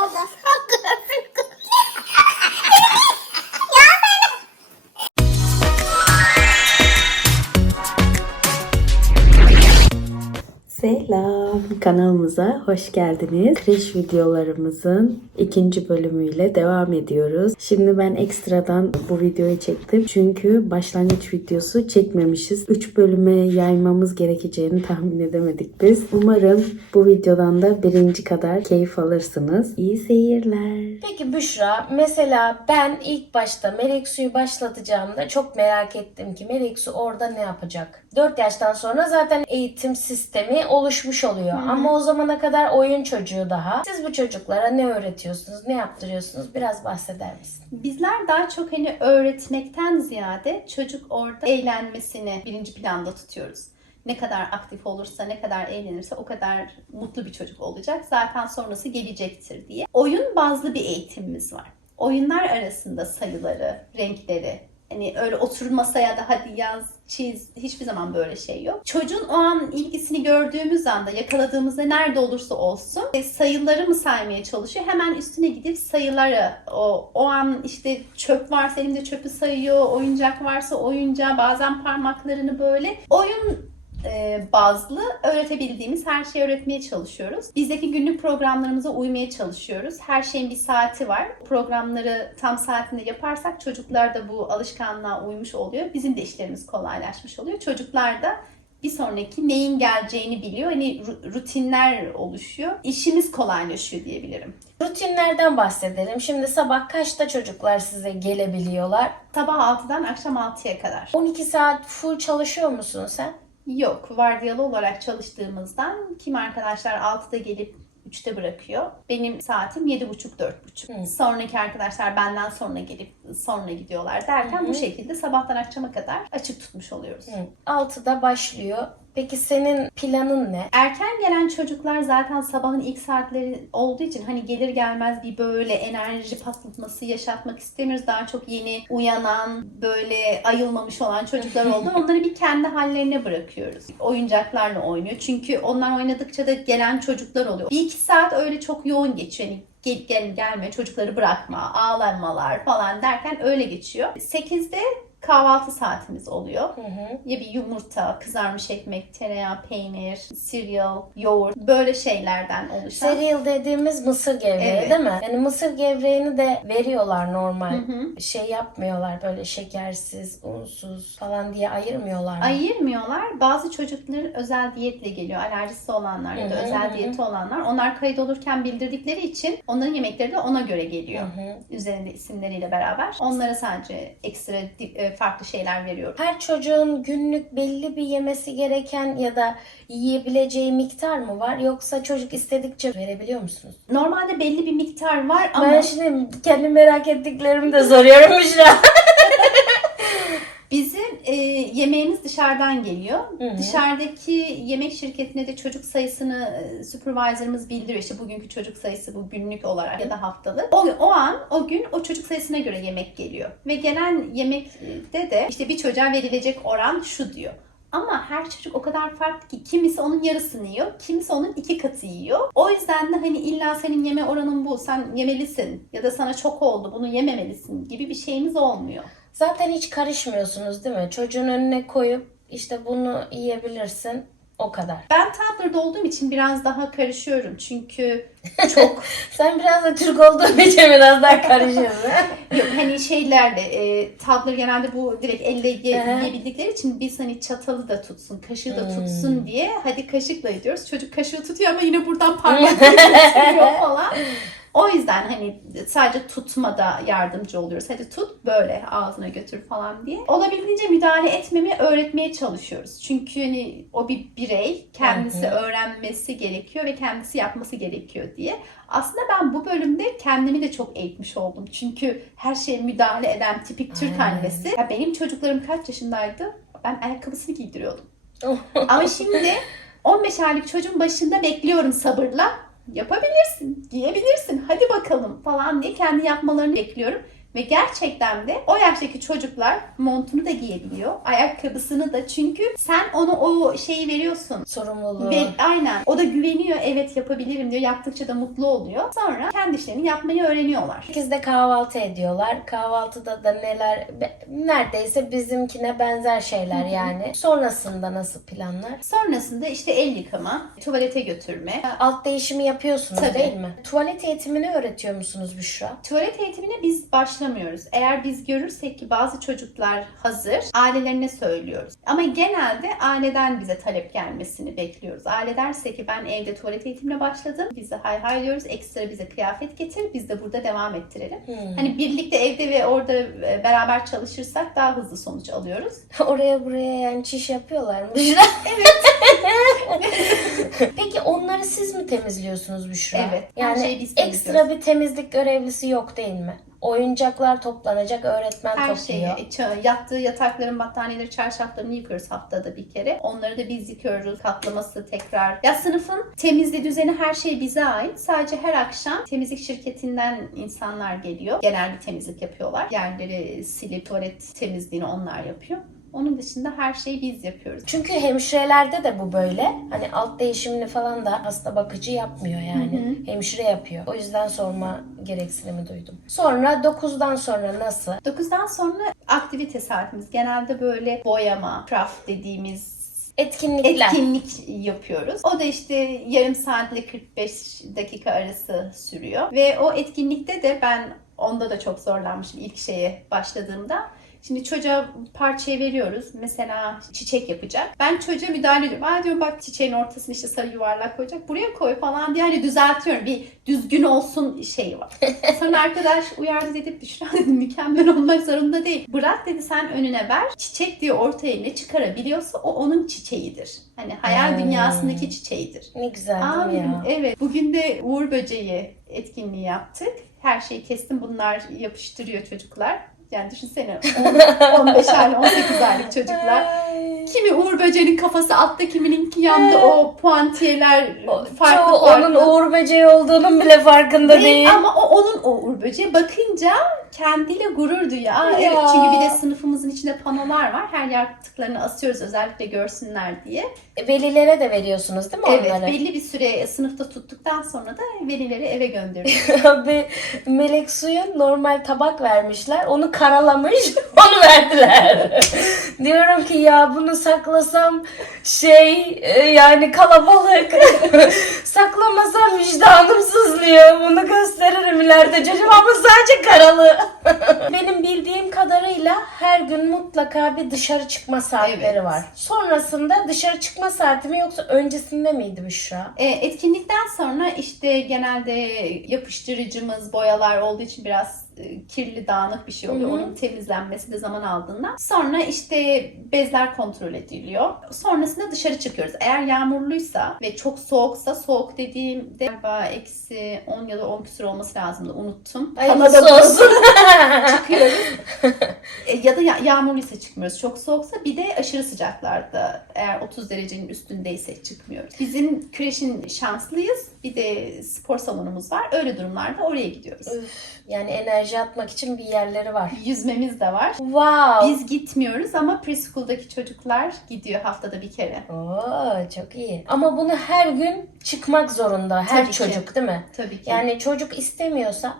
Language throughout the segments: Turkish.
motherfucker. Kanalımıza hoş geldiniz. Kreş videolarımızın ikinci bölümüyle devam ediyoruz. Şimdi ben ekstradan bu videoyu çektim. Çünkü başlangıç videosu çekmemişiz. 3 bölüme yaymamız gerekeceğini tahmin edemedik biz. Umarım bu videodan da birinci kadar keyif alırsınız. İyi seyirler. Peki Büşra, mesela ben ilk başta Melek Su'yu başlatacağımda çok merak ettim ki Melek Su orada ne yapacak? 4 yaştan sonra zaten eğitim sistemi oluşmuş oluyor. Ama o zamana kadar oyun çocuğu daha. Siz bu çocuklara ne öğretiyorsunuz, ne yaptırıyorsunuz? Biraz bahseder misin? Bizler daha çok hani öğretmekten ziyade çocuk orada eğlenmesini birinci planda tutuyoruz. Ne kadar aktif olursa, ne kadar eğlenirse o kadar mutlu bir çocuk olacak. Zaten sonrası gelecektir diye. Oyun bazlı bir eğitimimiz var. Oyunlar arasında sayıları, renkleri, hani öyle oturur masaya da hadi yaz, çiz, hiçbir zaman böyle şey yok. Çocuğun o an ilgisini gördüğümüz anda, yakaladığımızda nerede olursa olsun e, sayıları mı saymaya çalışıyor? Hemen üstüne gidip sayıları, o, o an işte çöp varsa elimde çöpü sayıyor, oyuncak varsa oyuncağı, bazen parmaklarını böyle. Oyun bazlı öğretebildiğimiz her şeyi öğretmeye çalışıyoruz. Bizdeki günlük programlarımıza uymaya çalışıyoruz. Her şeyin bir saati var. Programları tam saatinde yaparsak çocuklar da bu alışkanlığa uymuş oluyor. Bizim de işlerimiz kolaylaşmış oluyor. Çocuklar da bir sonraki neyin geleceğini biliyor. Hani ru- rutinler oluşuyor. İşimiz kolaylaşıyor diyebilirim. Rutinlerden bahsedelim. Şimdi sabah kaçta çocuklar size gelebiliyorlar? Sabah 6'dan akşam 6'ya kadar. 12 saat full çalışıyor musun sen? Yok, vardiyalı olarak çalıştığımızdan kim arkadaşlar 6'da gelip 3'te bırakıyor. Benim saatim 7.30-4.30. Hı. Sonraki arkadaşlar benden sonra gelip sonra gidiyorlar derken hı. bu şekilde sabahtan akşama kadar açık tutmuş oluyoruz. 6'da başlıyor. Peki senin planın ne? Erken gelen çocuklar zaten sabahın ilk saatleri olduğu için hani gelir gelmez bir böyle enerji patlatması yaşatmak istemiyoruz. Daha çok yeni uyanan, böyle ayılmamış olan çocuklar oldu. Onları bir kendi hallerine bırakıyoruz. Oyuncaklarla oynuyor. Çünkü onlar oynadıkça da gelen çocuklar oluyor. Bir iki saat öyle çok yoğun geçiyor. Hani gel, gel gelme çocukları bırakma, ağlamalar falan derken öyle geçiyor. 8'de kahvaltı saatimiz oluyor. Hı hı. Ya bir yumurta, kızarmış ekmek, tereyağı, peynir, cereal, yoğurt böyle şeylerden oluşan. Cereal dediğimiz mısır gevreği Evet. değil mi? Yani mısır gevreğini de veriyorlar normal. Hı hı. Şey yapmıyorlar böyle şekersiz, unsuz falan diye ayırmıyorlar. mı? Ayırmıyorlar. Bazı çocuklar özel diyetle geliyor. Alerjisi olanlar ya da Hı hı, özel hı. diyeti olanlar. Onlar kayıt olurken bildirdikleri için onların yemekleri de ona göre Hı geliyor. hı. Üzerinde isimleriyle beraber. Onlara sadece ekstra e, farklı şeyler veriyorum. Her çocuğun günlük belli bir yemesi gereken ya da yiyebileceği miktar mı var? Yoksa çocuk istedikçe verebiliyor musunuz? Normalde belli bir miktar var ama Ben şimdi kendi merak ettiklerimi de soruyorum Büşra. Bizim e, yemeğimiz dışarıdan geliyor. Hı hı. Dışarıdaki yemek şirketine de çocuk sayısını e, supervisor'ımız bildiriyor. İşte bugünkü çocuk sayısı bu günlük olarak ya da haftalık. O, o an, o gün o çocuk sayısına göre yemek geliyor. Ve gelen yemekte de işte bir çocuğa verilecek oran şu diyor. Ama her çocuk o kadar farklı ki kimisi onun yarısını yiyor, kimisi onun iki katı yiyor. O yüzden de hani illa senin yeme oranın bu, sen yemelisin ya da sana çok oldu, bunu yememelisin gibi bir şeyimiz olmuyor. Zaten hiç karışmıyorsunuz değil mi? Çocuğun önüne koyup işte bunu yiyebilirsin. O kadar. Ben toddler'da olduğum için biraz daha karışıyorum. Çünkü çok Sen biraz da Türk olduğun için biraz daha karışıyorsun. yok, hani şeylerle e, toddler genelde bu direkt elle ye- yiyebildikleri için biz hani çatalı da tutsun, kaşığı da Hmm. tutsun diye hadi kaşıkla ediyoruz. Çocuk kaşığı tutuyor ama yine buradan parmakla gösteriyor falan. O yüzden hani sadece tutmada yardımcı oluyoruz. Hadi tut böyle ağzına götür falan diye. Olabildiğince müdahale etmemi öğretmeye çalışıyoruz. Çünkü hani o bir birey kendisi öğrenmesi gerekiyor ve kendisi yapması gerekiyor diye. Aslında ben bu bölümde kendimi de çok eğitmiş oldum. Çünkü her şeye müdahale eden tipik Türk Aynen. annesi. Ya benim çocuklarım kaç yaşındaydı? Ben ayakkabısını giydiriyordum. Ama şimdi 15 aylık çocuğun başında bekliyorum sabırla. Yapabilirsin, giyebilirsin, hadi bakalım falan diye kendi yapmalarını bekliyorum. Ve gerçekten de o yaştaki çocuklar montunu da giyebiliyor. Ayakkabısını da çünkü sen ona o şeyi veriyorsun. Sorumluluğu. Ve aynen o da güveniyor evet yapabilirim diyor. Yaptıkça da mutlu oluyor. Sonra kendi işlerini yapmayı öğreniyorlar. 8'de kahvaltı ediyorlar. Kahvaltıda da neler neredeyse bizimkine benzer şeyler yani. Sonrasında nasıl planlar? Sonrasında işte el yıkama, tuvalete götürme. Alt değişimi yapıyorsunuz Tabii. değil mi? Tuvalet eğitimini öğretiyor musunuz Büşra? Tuvalet eğitimine biz başlamıyoruz. Eğer biz görürsek ki bazı çocuklar hazır, ailelerine söylüyoruz. Ama genelde aileden bize talep gelmesini bekliyoruz. Aile derse ki ben evde tuvalet eğitimine başladım. Biz de hay hay diyoruz. Ekstra bize kıyafet getir. Biz de burada devam ettirelim. Hmm. Hani birlikte evde ve orada e, beraber çalışırsak daha hızlı sonuç alıyoruz. Oraya buraya yani çiş yapıyorlar mı? Evet. Peki onları siz mi temizliyorsunuz Büşra? Evet, Yani biz ekstra bir temizlik görevlisi yok değil mi? Oyuncaklar toplanacak, öğretmen Her şeyi, topluyor. ça- yattığı yatakların, battaniyeleri, çarşaflarını yıkıyoruz haftada bir kere. Onları da biz yıkıyoruz. Katlaması tekrar. Ya sınıfın temizliği, düzeni her şey bize ait. Sadece her akşam temizlik şirketinden insanlar geliyor. Genel bir temizlik yapıyorlar. Yerleri silip tuvalet temizliğini onlar yapıyor. Onun dışında her şeyi biz yapıyoruz. Çünkü hemşirelerde de bu böyle. Hani alt değişimini falan da hasta bakıcı yapmıyor yani. Hemşire yapıyor. O yüzden sorma gereksinimi duydum. Sonra 9'dan sonra nasıl? 9'dan sonra aktivite saatimiz. Genelde böyle boyama, craft dediğimiz Etkinlikler. etkinlik yapıyoruz. O da işte yarım saatle 45 dakika arası sürüyor. Ve o etkinlikte de ben onda da çok zorlanmışım ilk şeye başladığımda. Şimdi çocuğa parçayı veriyoruz. Mesela çiçek yapacak. Ben çocuğa müdahale ediyorum. Aa diyorum bak çiçeğin ortasına işte sarı yuvarlak koyacak. Buraya koy falan diye hani düzeltiyorum. Bir düzgün olsun şeyi var. Sonra arkadaş uyardı dedi Büşra dedi mükemmel olmak zorunda değil. Bırak dedi sen önüne ver. Çiçek diye ortaya ne çıkarabiliyorsa o onun çiçeğidir. Hani hayal Hmm. dünyasındaki çiçeğidir. Ne güzel Aa, değil mi dedim, ya? evet. Bugün de Uğur Böceği etkinliği yaptık. Her şeyi kestim. Bunlar yapıştırıyor çocuklar. Yani düşünsene 10, 15 aylık, 18 aylık çocuklar. Kimi Uğur Böceği'nin kafası altta, kimininki yanda o puantiyeler farklı Çoğu farklı. onun Uğur Böceği olduğunun bile farkında değil. Değil, ama o onun o Uğur Böceği bakınca kendiyle gurur duyuyor. Aa, evet çünkü bir de sınıfımızın içinde panolar var. Her yaptıklarını asıyoruz özellikle görsünler diye. Velilere de veriyorsunuz değil mi Evet onları? belli bir süre sınıfta tuttuktan sonra da velileri eve gönderiyoruz. Abi Melek Su'ya normal tabak vermişler. Onu karalamış. Onu verdiler. Diyorum ki ya bunu saklasam şey e, yani kalabalık. Saklamasam vicdanım sızlıyor. Bunu gösteririm ileride çocuğum ama sadece karalı. Benim bildiğim kadarıyla her gün mutlaka bir dışarı çıkma saatleri Evet. var. Sonrasında dışarı çıkma saati mi yoksa öncesinde miydi Büşra? E, etkinlikten sonra işte genelde yapıştırıcımız, boyalar olduğu için biraz kirli, dağınık bir şey oluyor. Hı hı. Onun temizlenmesi de zaman aldığında. Sonra işte bezler kontrol ediliyor. Sonrasında dışarı çıkıyoruz. Eğer yağmurluysa ve çok soğuksa, soğuk dediğimde galiba eksi 10 ya da 10 küsur olması lazımdı. Unuttum. Havada olsun. çıkıyoruz. E, ya da ya- yağmurluysa çıkmıyoruz. Çok soğuksa bir de aşırı sıcaklarda eğer 30 derecenin üstündeyse çıkmıyoruz. Bizim kreşin şanslıyız. Bir de spor salonumuz var. Öyle durumlarda oraya gidiyoruz. Üf, yani enerji atmak için bir yerleri var. Yüzmemiz de var. Wow. Biz gitmiyoruz ama preschool'daki çocuklar gidiyor haftada bir kere. Oo, çok iyi. Ama bunu her gün çıkmak zorunda her Tabii ki. çocuk değil mi? Tabii ki. Yani çocuk istemiyorsa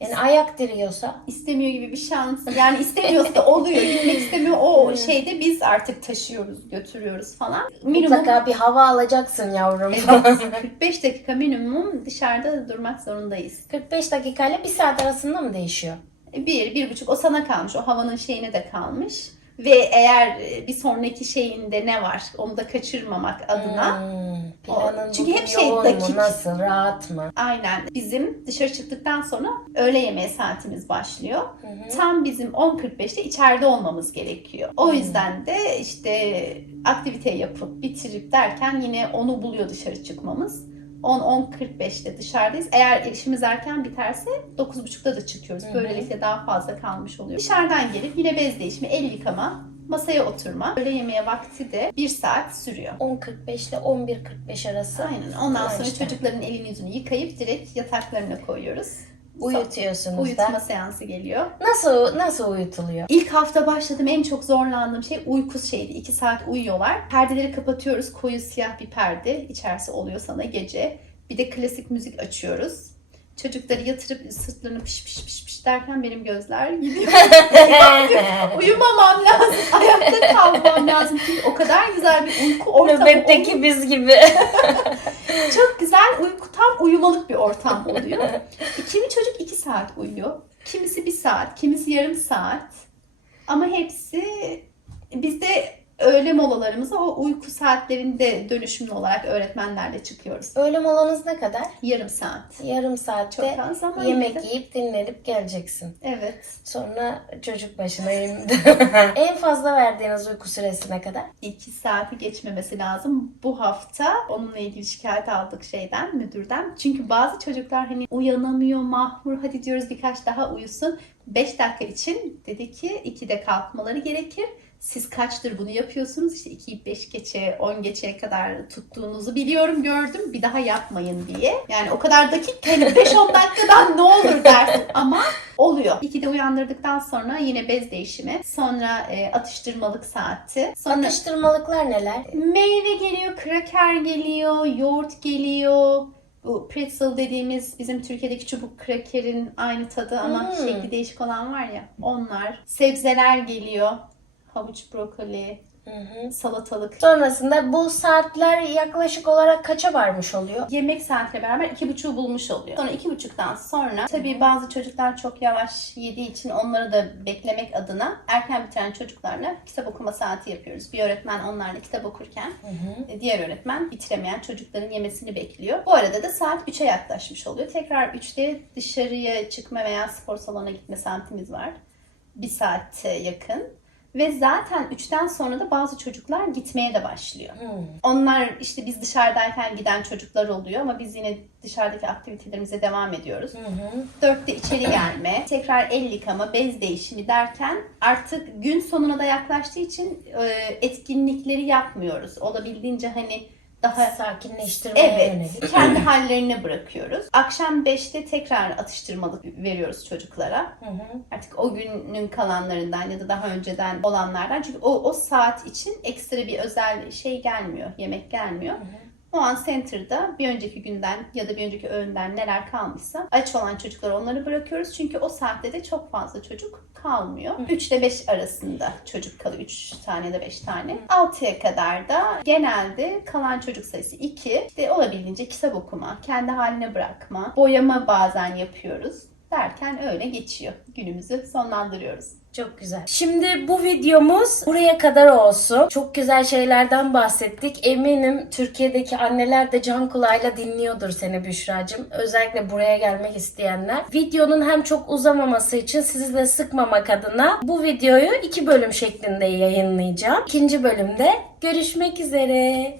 yani ayak diriyorsa istemiyor gibi bir şans. Yani istemiyorsa da oluyor. Gitmek istemiyor. O şeyde biz artık taşıyoruz, götürüyoruz falan. Minimum mutlaka bir hava alacaksın yavrum. Evet, 45 dakika minimum dışarıda durmak zorundayız. 45 dakikayla bir saat arasında mı değişiyor? Bir, bir buçuk o sana kalmış. O havanın şeyine de kalmış. Ve eğer e, bir sonraki şeyinde ne var onu da kaçırmamak adına. Hmm, planın Çünkü hep şey dakik. mu? Nasıl? Rahat mı? Aynen bizim dışarı çıktıktan sonra öğle yemeği saatimiz başlıyor. Hı hı. Tam bizim 10.45'te içeride olmamız gerekiyor. O yüzden de işte aktivite yapıp bitirip derken yine onu buluyor dışarı çıkmamız. 10-10.45'te dışarıdayız. Eğer işimiz erken biterse 9.30'da da çıkıyoruz. Hı hı. Böylelikle daha fazla kalmış oluyor. Dışarıdan gelip yine bez değişimi, el yıkama, masaya oturma. Öğle yemeğe vakti de 1 saat sürüyor. 10.45 ile 11.45 arası. Aynen. Ondan sonra işte. çocukların elini yüzünü yıkayıp direkt yataklarına koyuyoruz. Uyutuyorsunuz Uyutma da. seansı geliyor. Nasıl nasıl uyutuluyor? İlk hafta başladım en çok zorlandığım şey uyku şeydi. 2 saat uyuyorlar. Perdeleri kapatıyoruz. Koyu siyah bir perde. İçerisi oluyor sana gece. Bir de klasik müzik açıyoruz. Çocukları yatırıp sırtlarını piş piş piş piş derken benim gözler gidiyor. Uyumamam lazım. Ayakta kalmam lazım. Çünkü o kadar güzel bir uyku ortamı Nöbetteki biz gibi. çok güzel uyku tam uyumalık bir ortam oluyor. Kimi çocuk iki saat uyuyor. Kimisi bir saat, kimisi yarım saat. Ama hepsi bizde öğle molalarımıza o uyku saatlerinde dönüşümlü olarak öğretmenlerle çıkıyoruz. Öğle molanız ne kadar? Yarım saat. Yarım Çok saatte az zaman yemek yeter. yiyip dinlenip geleceksin. Evet. Sonra çocuk başına eğimde. en fazla verdiğiniz uyku süresi ne kadar? İki saati geçmemesi lazım. Bu hafta onunla ilgili şikayet aldık şeyden, müdürden. Çünkü bazı çocuklar hani uyanamıyor, mahmur hadi diyoruz birkaç daha uyusun. 5 dakika için dedi ki 2'de kalkmaları gerekir. Siz kaçtır bunu yapıyorsunuz? İşte 2'yi 5 geçe, 10 geçeye kadar tuttuğunuzu biliyorum, gördüm. Bir daha yapmayın diye. Yani o kadar dakik hani 5-10 dakikadan ne olur dersin ama oluyor. 2'de uyandırdıktan sonra yine bez değişimi. Sonra e, atıştırmalık saati. Sonra Atıştırmalıklar neler? Meyve geliyor, kraker geliyor, yoğurt geliyor. Bu pretzel dediğimiz bizim Türkiye'deki çubuk krakerin aynı tadı ama Hmm. şekli değişik olan var ya onlar. Sebzeler geliyor. Havuç, brokoli, Hı hı. salatalık. Sonrasında bu saatler yaklaşık olarak kaça varmış oluyor? Yemek saatiyle beraber iki buçuğu bulmuş oluyor. Sonra iki buçuktan sonra tabii bazı çocuklar çok yavaş yediği için onları da beklemek adına erken bitiren çocuklarla kitap okuma saati yapıyoruz. Bir öğretmen onlarla kitap okurken e, diğer öğretmen bitiremeyen çocukların yemesini bekliyor. Bu arada da saat 3'e yaklaşmış oluyor. Tekrar 3'te dışarıya çıkma veya spor salonuna gitme saatimiz var. Bir saate yakın. Ve zaten 3'ten sonra da bazı çocuklar gitmeye de başlıyor. Hmm. Onlar işte biz dışarıdayken giden çocuklar oluyor ama biz yine dışarıdaki aktivitelerimize devam ediyoruz. Hı hı. Dörtte içeri gelme, tekrar el yıkama, bez değişimi derken artık gün sonuna da yaklaştığı için etkinlikleri yapmıyoruz. Olabildiğince hani daha Sakinleştirmeye Evet, yönelik. kendi hallerine bırakıyoruz. Akşam 5'te tekrar atıştırmalık veriyoruz çocuklara. Hı hı. Artık o günün kalanlarından ya da daha önceden olanlardan. Çünkü o, o saat için ekstra bir özel şey gelmiyor, yemek gelmiyor. O an center'da bir önceki günden ya da bir önceki öğünden neler kalmışsa aç olan çocuklara onları bırakıyoruz. Çünkü o saatte de çok fazla çocuk kalmıyor. 3 ile 5 arasında çocuk kalıyor. 3 tane da 5 tane. 6'ya kadar da genelde kalan çocuk sayısı 2. İşte olabildiğince kitap okuma, kendi haline bırakma, boyama bazen yapıyoruz. Derken öyle geçiyor. Günümüzü sonlandırıyoruz. Çok güzel. Şimdi bu videomuz buraya kadar olsun. Çok güzel şeylerden bahsettik. Eminim Türkiye'deki anneler de can kulağıyla dinliyordur seni Büşra'cığım. Özellikle buraya gelmek isteyenler. Videonun hem çok uzamaması için sizi de sıkmamak adına bu videoyu iki bölüm şeklinde yayınlayacağım. İkinci bölümde görüşmek üzere.